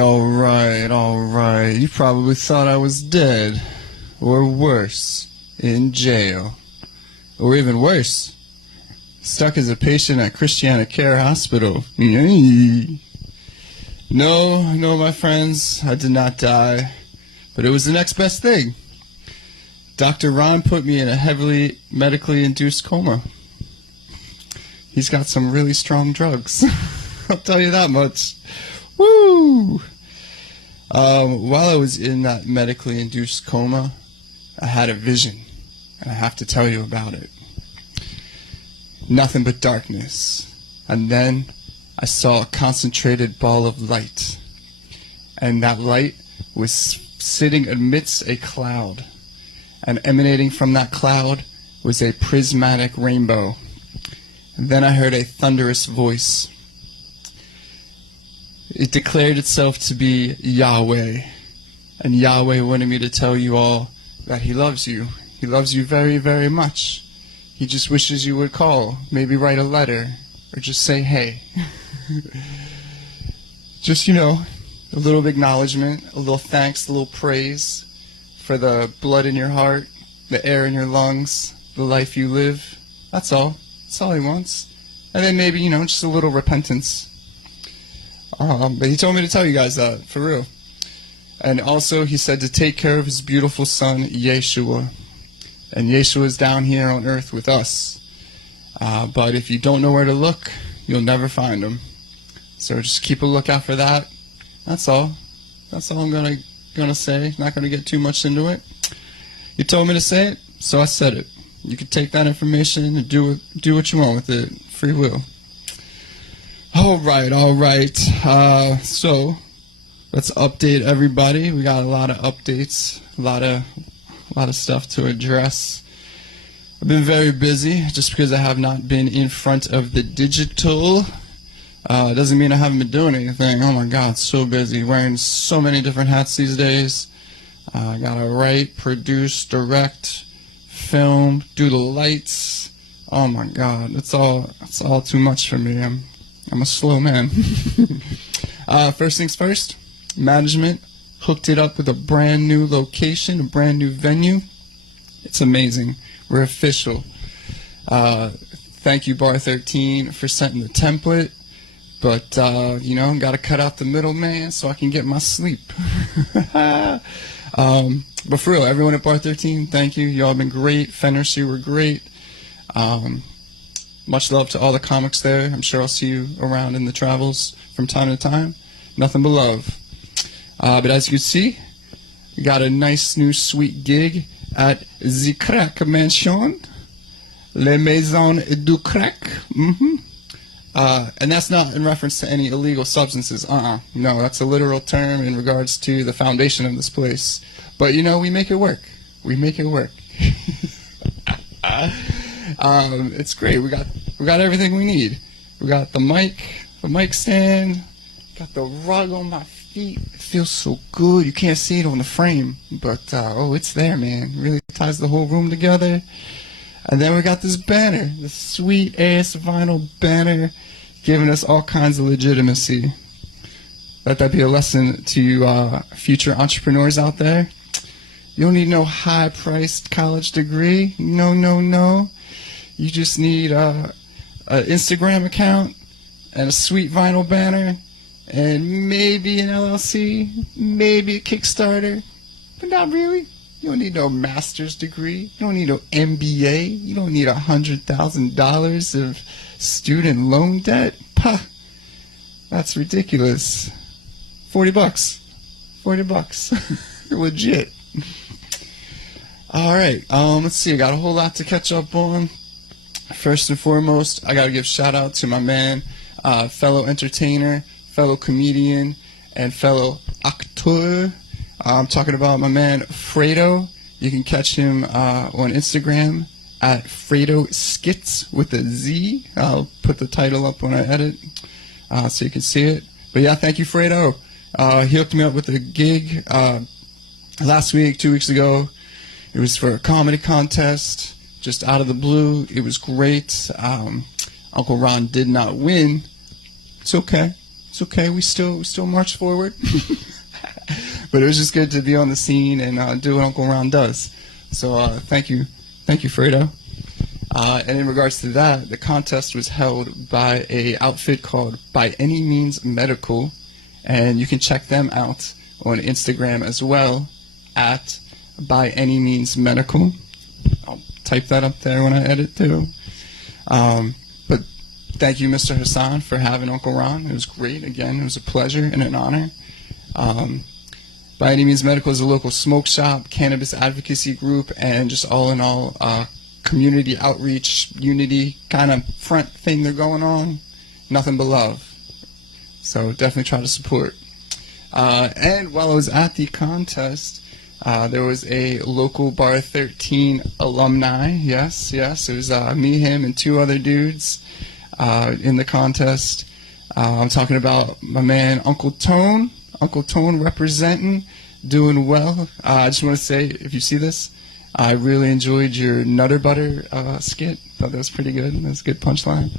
all right, all right. You probably thought I was dead, or worse, in jail, or even worse, stuck as a patient at Christiana Care Hospital. No, my friends, I did not die, but it was the next best thing. Dr. Ron put me in a heavily medically induced coma. He's got some really strong drugs. I'll tell you that much. Woo! While I was in that medically induced coma, I had a vision, and I have to tell you about it. Nothing but darkness. And then I saw a concentrated ball of light. And that light was sitting amidst a cloud. And emanating from that cloud was a prismatic rainbow. And then I heard a thunderous voice. It declared itself to be Yahweh. And Yahweh wanted me to tell you all that He loves you. He loves you very, very much. He just wishes you would call, maybe write a letter, or just say hey. Just, a little acknowledgement, a little thanks, a little praise for the blood in your heart, the air in your lungs, the life you live. That's all. That's all He wants. And then maybe, just a little repentance. But He told me to tell you guys that, for real. And also, He said to take care of His beautiful son, Yeshua. And Yeshua is down here on earth with us. But if you don't know where to look, you'll never find Him. So just keep a lookout for that. That's all. That's all I'm gonna say. Not gonna get too much into it. You told me to say it, so I said it. You can take that information and do what you want with it. Free will. All right. So let's update everybody. We got a lot of updates, a lot of stuff to address. I've been very busy just because I have not been in front of the digital. It doesn't mean I haven't been doing anything. Oh my God, so busy. Wearing so many different hats these days. I gotta write, produce, direct, film, do the lights. Oh my God, it's all too much for me. I'm a slow man. First things first, management hooked it up with a brand new location, a brand new venue. It's amazing. We're official. Thank you, Bar 13, for sending the template. But, got to cut out the middleman so I can get my sleep. But for real, everyone at Bar 13, thank you. Y'all been great. Fenris, you were great. Much love to all the comics there. I'm sure I'll see you around in the travels from time to time. Nothing but love. But as you can see, we got a nice new sweet gig at the Crack Mansion, Le Maison du Crack. And that's not in reference to any illegal substances. No, that's a literal term in regards to the foundation of this place. But we make it work. We make it work. It's great. We got everything we need. We got the mic stand, got the rug on my feet. It feels so good. You can't see it on the frame, but it's there, man. It really ties the whole room together. And then we got this banner, this sweet ass vinyl banner, giving us all kinds of legitimacy. Let that be a lesson to you future entrepreneurs out there. You don't need no high-priced college degree. No. You just need an Instagram account and a sweet vinyl banner and maybe an LLC, maybe a Kickstarter, but not really. You don't need no master's degree. You don't need no MBA. You don't need $100,000 of student loan debt. Pah, that's ridiculous. $40. $40. Legit. All right. Let's see. I got a whole lot to catch up on. First and foremost, I got to give shout out to my man, fellow entertainer, fellow comedian, and fellow actor. I'm talking about my man Fredo. You can catch him on Instagram at Fredo Skits with a Z. I'll put the title up when I edit so you can see it. But yeah, thank you, Fredo. He hooked me up with a gig last week, 2 weeks ago. It was for a comedy contest, just out of the blue. It was great. Uncle Ron did not win. It's okay. It's okay. We still march forward. But it was just good to be on the scene and do what Uncle Ron does. So thank you, Fredo. And in regards to that, the contest was held by a outfit called By Any Means Medical, and you can check them out on Instagram as well at By Any Means Medical. I'll type that up there when I edit too. But thank you, Mr. Hassan, for having Uncle Ron. It was great. Again, it was a pleasure and an honor. By Any Means Medical is a local smoke shop, cannabis advocacy group, and just all in all, community outreach, unity kind of front thing they're going on. Nothing but love. So definitely try to support. And while I was at the contest, there was a local Bar 13 alumni. Yes, it was me, him, and two other dudes in the contest. I'm talking about my man Uncle Tone. Uncle Tone representing, doing well. I just want to say, if you see this, I really enjoyed your Nutter Butter skit. Thought that was pretty good. That was a good punchline.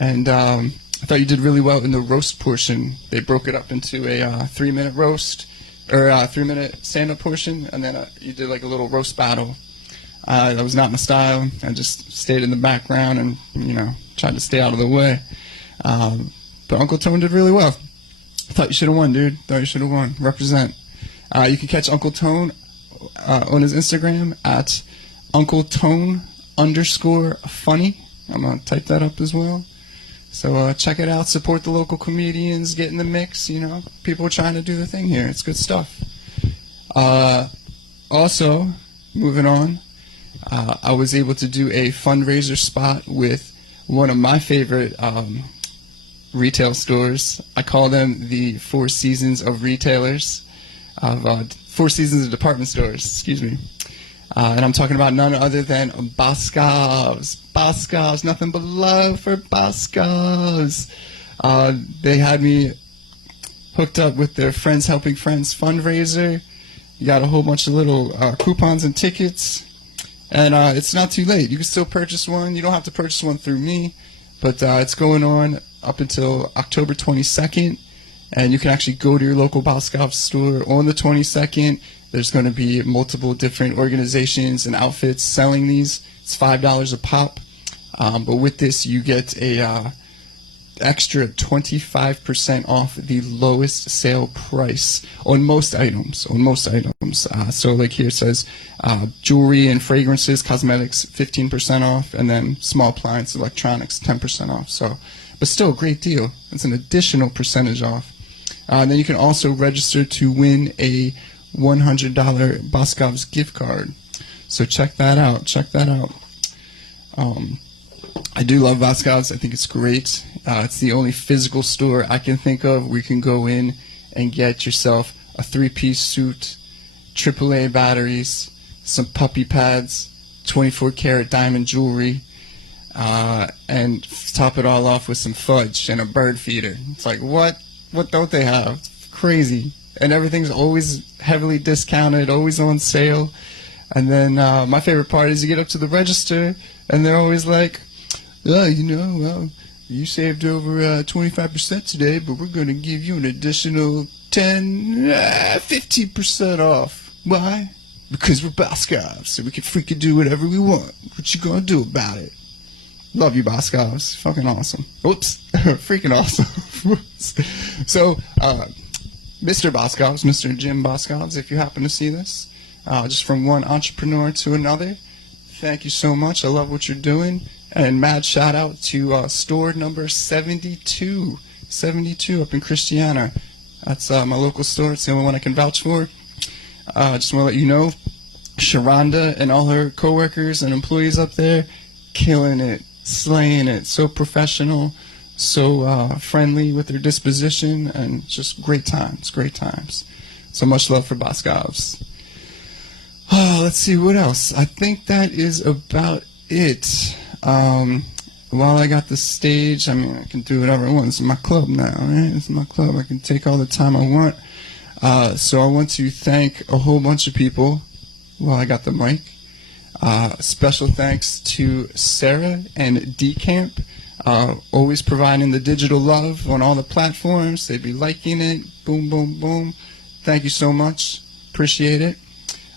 And I thought you did really well in the roast portion. They broke it up into a 3-minute roast, or a 3-minute stand-up portion, and then you did like a little roast battle. That was not my style. I just stayed in the background and, tried to stay out of the way. But Uncle Tone did really well. Thought you should have won, dude. Thought you should have won. Represent. You can catch Uncle Tone on his Instagram at UncleTone_funny. I'm going to type that up as well. So check it out. Support the local comedians. Get in the mix. People are trying to do the thing here. It's good stuff. Also, moving on, I was able to do a fundraiser spot with one of my favorite retail stores. I call them the Four Seasons of retailers, Four Seasons of department stores, excuse me. And I'm talking about none other than Boscov's. Boscov's, nothing but love for Boscov's. They had me hooked up with their Friends Helping Friends fundraiser. You got a whole bunch of little coupons and tickets. And it's not too late. You can still purchase one. You don't have to purchase one through me. But it's going on up until October 22nd, and you can actually go to your local Boscov store on the 22nd. There's going to be multiple different organizations and outfits selling these. It's $5 a pop, but with this you get a extra 25% off the lowest sale price on most items. So like here it says jewelry and fragrances, cosmetics 15% off, and then small appliance, electronics 10% off. So, but still a great deal. It's an additional percentage off. Then you can also register to win a $100 Boscov's gift card. So check that out. I do love Boscov's. I think it's great. It's the only physical store I can think of where you can go in and get yourself a 3-piece suit, AAA batteries, some puppy pads, 24-karat diamond jewelry, and top it all off with some fudge and a bird feeder. It's like, what don't they have? It's crazy. And everything's always heavily discounted, always on sale. And then my favorite part is you get up to the register, and they're always like, well, you saved over 25% today, but we're going to give you an additional 50% off. Why? Because we're Boscov's, so we can freaking do whatever we want. What you going to do about it? Love you, Boscov's. Fucking awesome. Oops. Freaking awesome. So, Mr. Boscov's, Mr. Jim Boscov's, if you happen to see this, just from one entrepreneur to another, thank you so much. I love what you're doing. And mad shout out to store number 72 up in Christiana. That's my local store. It's the only one I can vouch for. Just want to let you know, Sharonda and all her coworkers and employees up there, killing it, slaying it. So professional, so friendly with their disposition, and just great times. So much love for Boscov's. Oh, let's see, what else? I think that is about it. While I got the stage, I mean, I can do whatever I want. It's my club now, right? It's my club. I can take all the time I want. So I want to thank a whole bunch of people while I got the mic. Special thanks to Sarah and D-Camp. Always providing the digital love on all the platforms. They'd be liking it. Boom, boom, boom. Thank you so much. Appreciate it.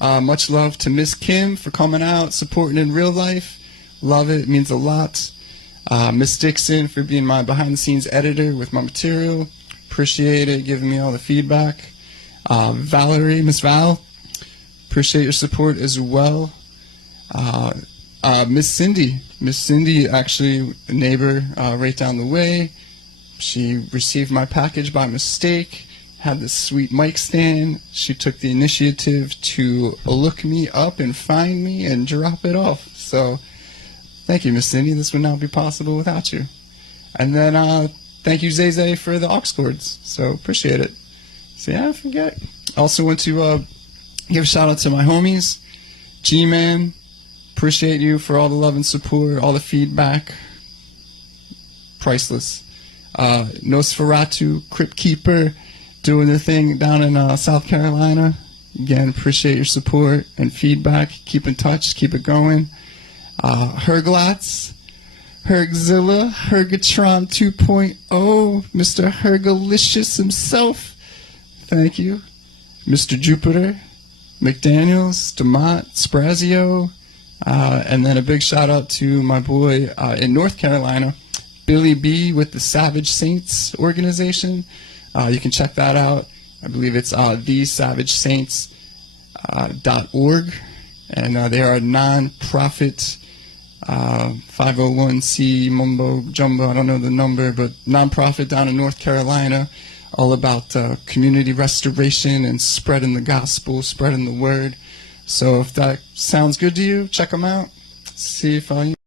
Much love to Miss Kim for coming out, supporting in real life. Love it. It means a lot. Miss Dixon for being my behind-the-scenes editor with my material. Appreciate it, giving me all the feedback. Valerie, Miss Val, appreciate your support as well. Miss Cindy, actually a neighbor right down the way. She received my package by mistake, had this sweet mic stand. She took the initiative to look me up and find me and drop it off. So thank you, Miss Cindy. This would not be possible without you. And then thank you, Zay, for the aux cords. So appreciate it. So yeah, I forget. Also want to give a shout out to my homies. G-Man, appreciate you for all the love and support, all the feedback. Priceless. Nosferatu, Crypt Keeper, doing the thing down in South Carolina. Again, appreciate your support and feedback. Keep in touch, keep it going. Herglats, Hergzilla, Hergatron 2.0, Mr. Hergalicious himself. Thank you. Mr. Jupiter, McDaniels, DeMott, Sprazio, and then a big shout out to my boy in North Carolina, Billy B with the Savage Saints organization. You can check that out. I believe it's thesavagesaints.org, and they are a non-profit 501c mumbo jumbo, I don't know the number, but non-profit down in North Carolina, all about community restoration and spreading the gospel, spreading the word. So if that sounds good to you, check them out. See if